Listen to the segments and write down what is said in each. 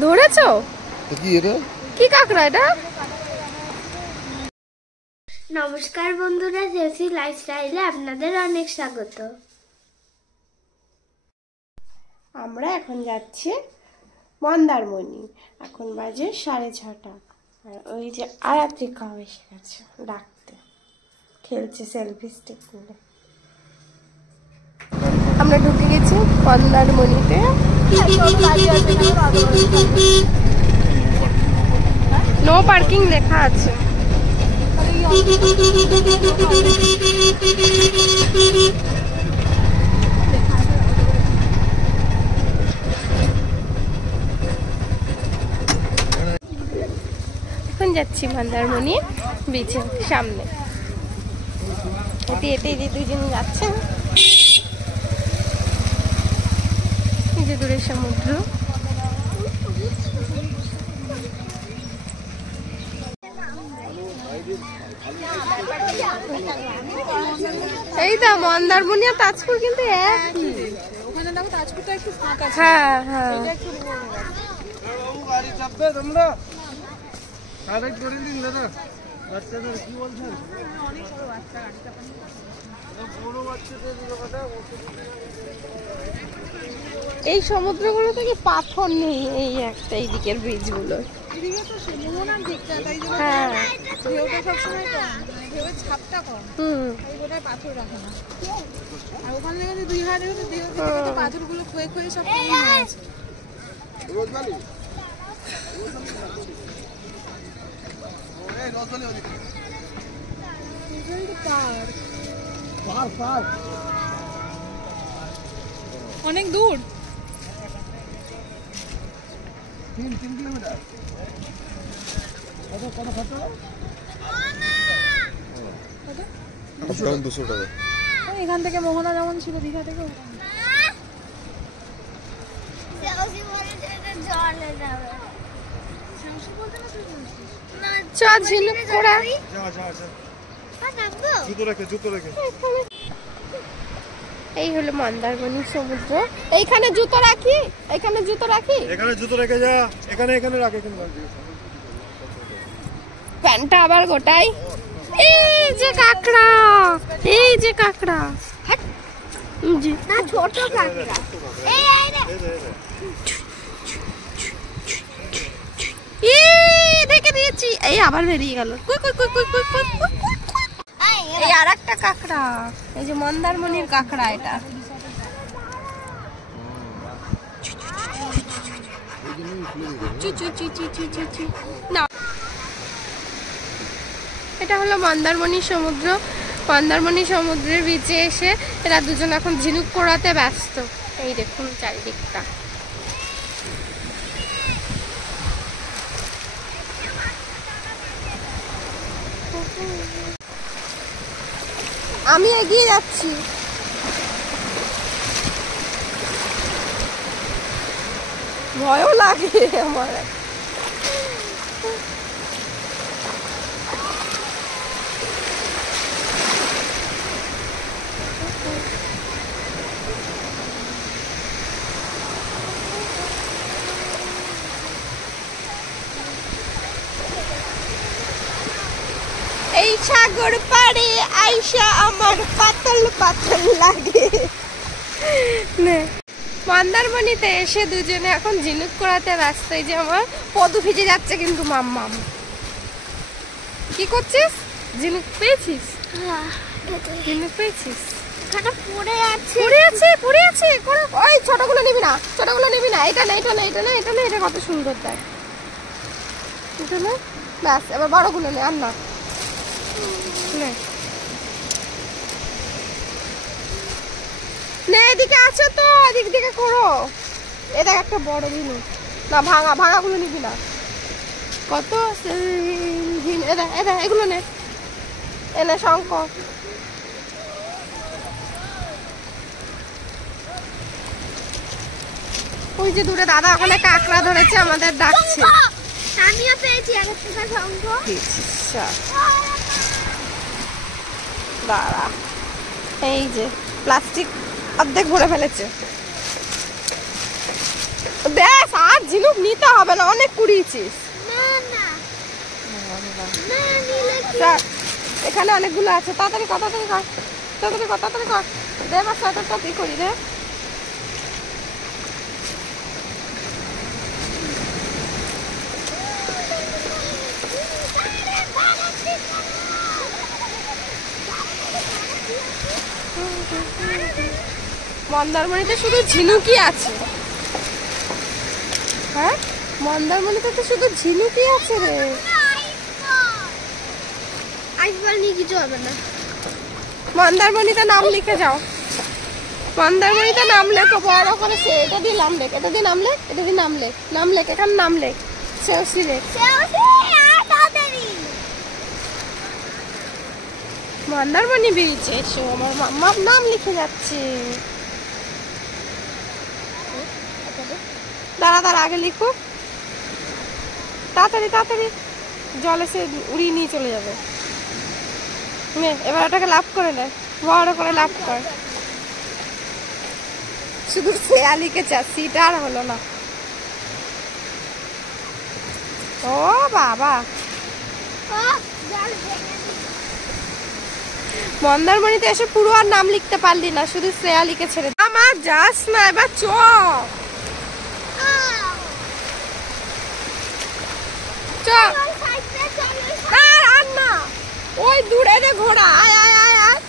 ধরেছো? কি এটা? কি কাঁকড়া এটা? নমস্কার বন্ধুরা, জেসি লাইফস্টাইলে আপনাদের অনেক স্বাগত। আমরা এখন যাচ্ছি মন্দারমণি। এখন বাজে 6:30। আর ওই যে আরাত্রিকাও এসে গেছে ডাকতে, খেলছে সেলফি স্টিক নিয়ে। আমরা ঢুকে গেছি মন্দারমণিতে। নো পার্কিং লেখা আছে। এখন যাচ্ছি মন্দারমণি বিচের সামনে। এতে যে দুজন যাচ্ছে, এই যে দূরের সমুদ্র। এই তো মন্দারমণি আর তাজপুর কিন্তু একই। ওখানে দেখো তাজপুরটা একটু ফাঁকা আছে। হ্যাঁ হ্যাঁ, এটা একটু গাড়ি চাপবে তোমরা কারেক্ট করে দিন দাদা। বাচ্চাদের কি বলছেন? অনেক বড় বাচ্চা গাড়ি চাপানি, বড় বাচ্চাদের কথা। এই সমুদ্রগুলো থেকে পাথর নেই, এই একটা এই দিকের ব্রিজ গুলো। এদিকে তো মোহনার দিকটা, তাই জন্য ঢেউটা সবসময় কম, ঢেউয়ের ছাপটা কম। এই গোটায় পাথর রাখে না। আর ওখানে যদি দুই হাত দেখো, দুই হাত পাথরগুলো ক্ষয়ে ক্ষয়ে সব কমে গেছে। রোজবালি এই রোজবালি ওদিকে পার অনেক দূর, 3 কিলোমিটার। কত খরচ? 200 টাকা। এখান থেকে মোহনা যেমন ছিল, দীঘা থেকে এই হলো মন্দারমণি সমুদ্র। এইখানে জুতো রাখি, এখানে জুতো রাখি, এখানে জুতো রেখে যা, এখানে এখানে রাখ, এখানে প্যান্টটা আবার গোটাই। এই যে কাঁকড়া, এই যে কাঁকড়া, ছোট কাঁকড়া। দেখে দিয়েছি, এই আবার বেরিয়ে গেল। এই আর একটা কাঁকড়া, এই যে মন্দারমণির কাঁকড়া। এটা না, এটা হলো মন্দারমণি সমুদ্র। মন্দারমণি সমুদ্রের বিচে এসে এরা দুজন এখন ঝিনুক পোড়াতে ব্যস্ত। এই দেখুন চারিদিকটা। আমি এগিয়ে যাচ্ছি। ভয়ও লাগে আমার। এই সাগর পাড়ে আইসা আমার পাতল পাতল লাগে। মন্দারমণিতে এসে দুজনে এখন ঝিনুক করাতে ব্যস্ত। এই যে আমার পদু ভিজে যাচ্ছে কিন্তু। মাম্মাম কি করছিস? ঝিনুক পেয়েছিস? ঝিনুক পেয়েছিস? পড়ে আছে, পড়ে আছে, পড়ে আছে। ওই ছোটগুলো নিবি না, ছোটগুলো নিবি না। এটা না, এটা না, এটা না, এটা না, এটা কত সুন্দর দেখ। এটা না, ব্যাস এবার বড়গুলো নে। আর না, এদিকে আছে তো, এদিক দিকে করো। এটা একটা বড় ঝিনুক না, ভাঙা ভাঙাগুলো নিবি না। কত এগুলো নে, এনে শঙ্খ। ওই যে দূরে দাদা ওখানে কাঁকড়া ধরেছে, আমাদের ডাকছে। আমিও পেয়েছি একটা শঙ্খ। দাঁড়া, এই যে প্লাস্টিক অর্ধেক ভরে ফেলেছে। দেখ আর ঝিনুক নিয়ে নিতে হবে না, অনেক কুড়িয়েছিস। এখানে অনেকগুলো আছে, তাড়াতাড়ি কর, তাড়াতাড়ি কর, তাড়াতাড়ি কর, তাড়াতাড়ি কর। দে বা সোয়েটারটা কি করি রে। মন্দারমণিতে শুধু ঝিনুকি আছে। হ্যাঁ, মন্দারমণিতে তো শুধু ঝিনুকি আছে রে। আইসবল নিয়ে কিছু হবে না। মন্দারমণিতে নাম লিখে যাও, মন্দারমণিতে নাম লেখো বড় করে। এটা দিয়ে নাম লেখ, এটা দিয়ে নাম লেখ, এটা দিয়ে নাম লেখ, নাম লেখ, এখানে নাম লেখ, সেওসি লেখ। মন্দারমণি বেরিয়েছে, এসো। আমার মাম্মার নাম লিখে যাচ্ছে। দাঁড়া দাঁড়া, আগে লিখো তাড়াতাড়ি তাড়াতাড়ি, জলে সে উড়িয়ে নিয়ে চলে যাবে। এবার ওটাকে লাভ করে নেয়, বড় করে লাভ কর। শুধু শ্রেয়া লিখেছে, সিটা আর হলো না। ও বাবা, মন্দারমণিতে এসে পুরো আর নাম লিখতে পারলি না, শুধু শ্রেয়া লিখে ছেড়ে। আমার যাস না, এবার চ। আর না, ওই দূরে রে ঘোড়া। আয় আয় আয় আয়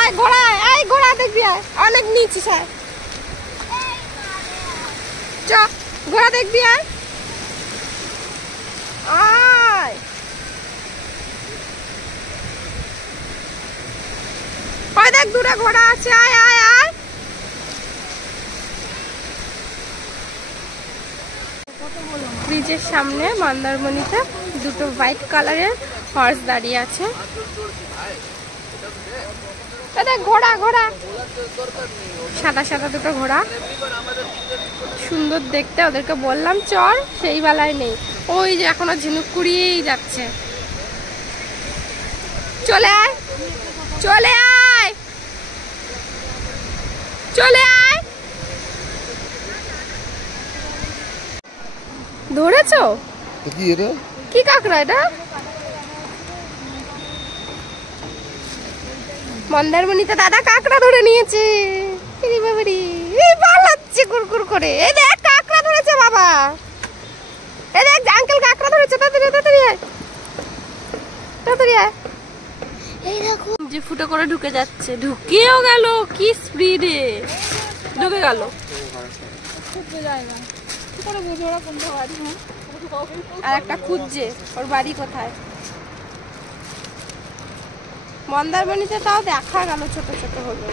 আয়, ঘোড়া আয়, ঘোড়া দেখবি, আয়। অনেক নিচে আয়, চ ঘোড়া দেখবি, আয় আয়। ওই দেখ দূরে ঘোড়া আছে, আয় আয় আয়। ব্রিজের সামনে মন্দারমণিতে দুটো হোয়াইট কালারের হর্স দাঁড়িয়ে আছে। ঘোড়া ঘোড়া, সাদা সাদা দুটো ঘোড়া, সুন্দর দেখতে। ওদেরকে বললাম চর, সেই বেলায় নেই। ওই যে এখনো ঝিনুক কুড়িয়েই যাচ্ছে। চলে আয়, চলে আয়, চলে আয়। ধরেছো? কি কাঁকড়া এটা? মন্দারমণিতে দাদা কাঁকড়া ধরে নিয়েছে। পালাচ্ছে কুরকুর করে। এই দেখ কাঁকড়া ধরেছে বাবা, এই দেখ আঙ্কেল কাঁকড়া ধরেছে। তাড়াতাড়ি তাড়াতাড়ি আয়, তাড়াতাড়ি আয়। এই দেখো যে ফুটো করে ঢুকে যাচ্ছে, ঢুকেও গেল। কি স্পিডে ঢুকে গেল। আর একটা খুঁজছে ওর বাড়ি কোথায়। মন্দারমণিতে তাও দেখা গেল ছোট ছোট হলো।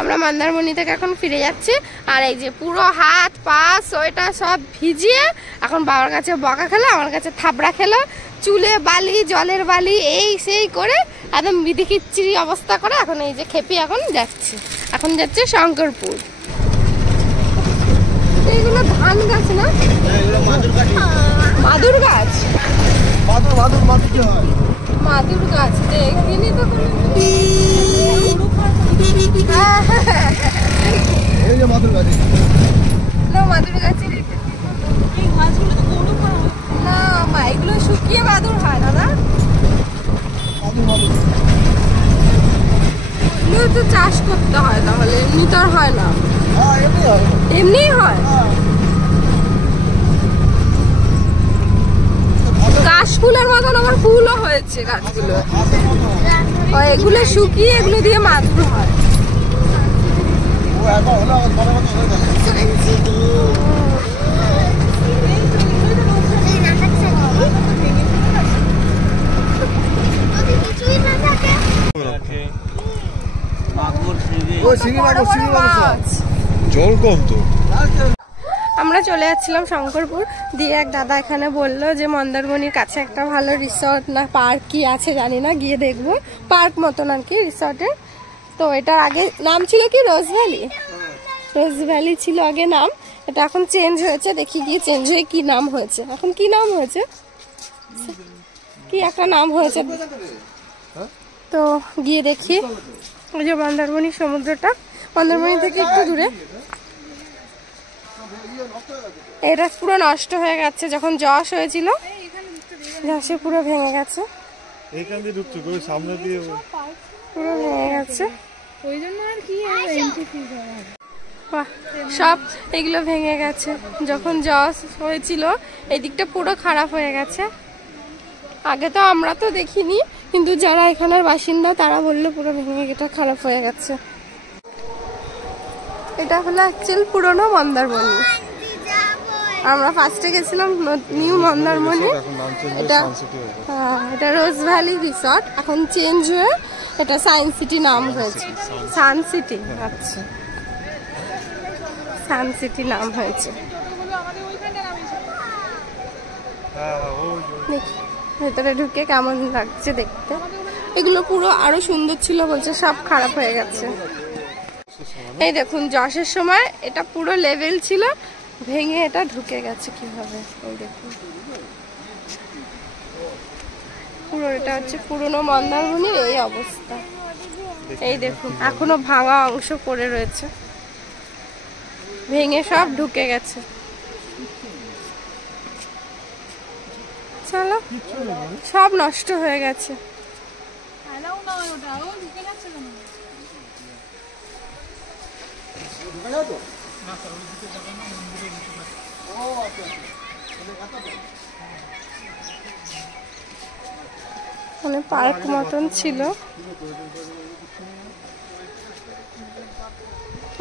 আমরা মন্দারমণি থেকে এখন ফিরে যাচ্ছি। আর এই যে পুরো হাত পা সোয়েটার সব ভিজিয়ে এখন বাবার কাছে বকা খেলো, আমার কাছে থাবড়া খেলো। চুলে বালি, জলের বালি, এই সেই করে একদম বিধি খিচ্ছিরি অবস্থা করে এখন এই যে খেপি এখন যাচ্ছে। এখন যাচ্ছে শঙ্করপুর। এইগুলো ধান গাছ না? মাদুর গাছ, মাদুর গাছ দেখিনি তো। মাদুর গাছ না, এগুলো শুকিয়ে মাদুর হয় দাদা। এগুলো তো চাষ করতে হয়, তাহলে এমনি তো আর হয় না। এমনি হয়। কাশ ফুলের মতন আমার ফুলও হয়েছে গাছগুলো। এগুলো শুকিয়ে এগুলো দিয়ে মাদুর হয়। জল কম তো। আমরা চলে যাচ্ছিলাম শঙ্করপুর। দিয়ে এক দাদা এখানে বললো যে মন্দারমণির কাছে একটা ভালো রিসর্ট না পার্ক কি আছে জানি না, গিয়ে দেখবো। পার্ক মতন আর কি রিসর্টের। তো এটার আগে নাম ছিল কি রোজ ভ্যালি, রোজ ভ্যালি ছিল আগে নাম। এটা এখন চেঞ্জ হয়েছে, দেখি গিয়ে চেঞ্জ হয়ে কি নাম হয়েছে। এখন কি নাম হয়েছে, কি একটা নাম হয়েছে। তো গিয়ে দেখি। ওই যে মন্দারমণি সমুদ্রটা, মন্দারমণি থেকে একটু দূরে। এটা পুরো নষ্ট হয়ে গেছে, যখন যশ হয়েছিল যশে পুরো ভেঙে গেছে, এইখান দিয়ে ঢুকছো কই সামনে দিয়ে পুরো ভেঙে গেছে। ওই জন্য আর কি এন্ট্রি ফিজ হয়। বাহ, সব এগুলো ভেঙে গেছে, যখন যশ হয়েছিল এই দিকটা পুরো খারাপ হয়ে গেছে। আগে তো আমরা তো দেখিনি, কিন্তু যারা এখানের বাসিন্দা তারা বললো পুরো ভেঙে এটা খারাপ হয়ে গেছে। এটা হলো অ্যাকচুয়াল পুরনো মন্দারমণি। আমরা ফার্স্টে গেছিলাম নিউ মন্দারমণি, এটা রোজ ভ্যালি রিসর্ট, এখন চেঞ্জ হয়ে এটা সায়েন্স সিটি নাম হয়েছে। সান সিটি, আচ্ছা সান সিটি নাম হয়েছে। দেখি ভেতরে ঢুকে কেমন লাগছে দেখতে। এগুলো পুরো আরো সুন্দর ছিল বলছে, সব খারাপ হয়ে গেছে। এই দেখুন যশের সময় এটা পুরো লেভেল ছিল, ভেঙে এটা ঢুকে গেছে কিভাবে। এই দেখুন পুরো এটা হচ্ছে পুরনো মন্দারমণির এই অবস্থা। এই দেখুন এখনো ভাঙা অংশ পড়ে রয়েছে, ভেঙে সব ঢুকে গেছে। চলো, সব নষ্ট হয়ে গেছে। মানে পার্ক মতন ছিল,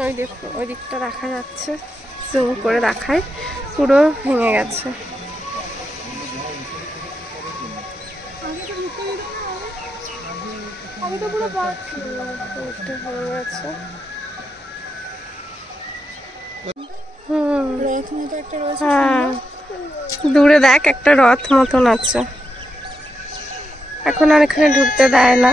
ওই দেখো ওই দিকটা দেখা যাচ্ছে, জুম করে দেখায়, পুরো ভেঙে গেছে। দূরে দেখ একটা রথ মতন আছে, এখন আর এখানে ঢুকতে দেয় না।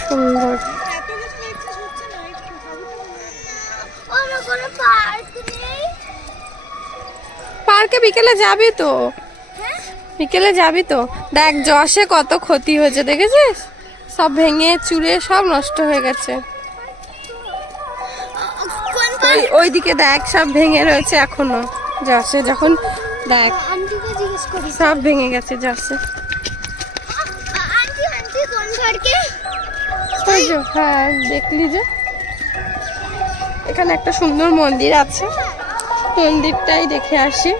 সুন্দর। পার্কে বিকেলে যাবি তো, বিকেলে যাবি তো। দেখ যশে কত ক্ষতি হয়েছে দেখেছিস, সব ভেঙে চুরে সব নষ্ট হয়ে গেছে। ওইদিকে দেখ সব ভেঙে রয়েছে এখনো যশে, যখন দেখ সব ভেঙে গেছে যশে। হ্যাঁ দেখলি যে এখানে একটা সুন্দর মন্দির আছে, মন্দিরটাই দেখে আসি।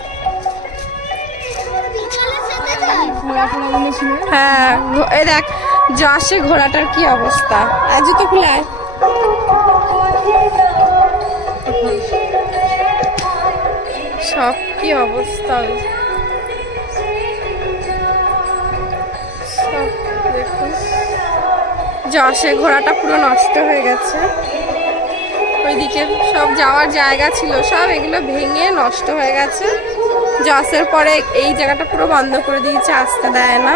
হ্যাঁ এই দেখ যশে ঘোড়াটার কি অবস্থা, আজ তো খুলে সব কি অবস্থা। সব দেখুন যশে ঘোড়াটা পুরো নষ্ট হয়ে গেছে, ওইদিকে সব যাওয়ার জায়গা ছিল সব এগুলো ভেঙে নষ্ট হয়ে গেছে। যশের পরে এই জায়গাটা পুরো বন্ধ করে দিয়েছে, আসতে দেয় না।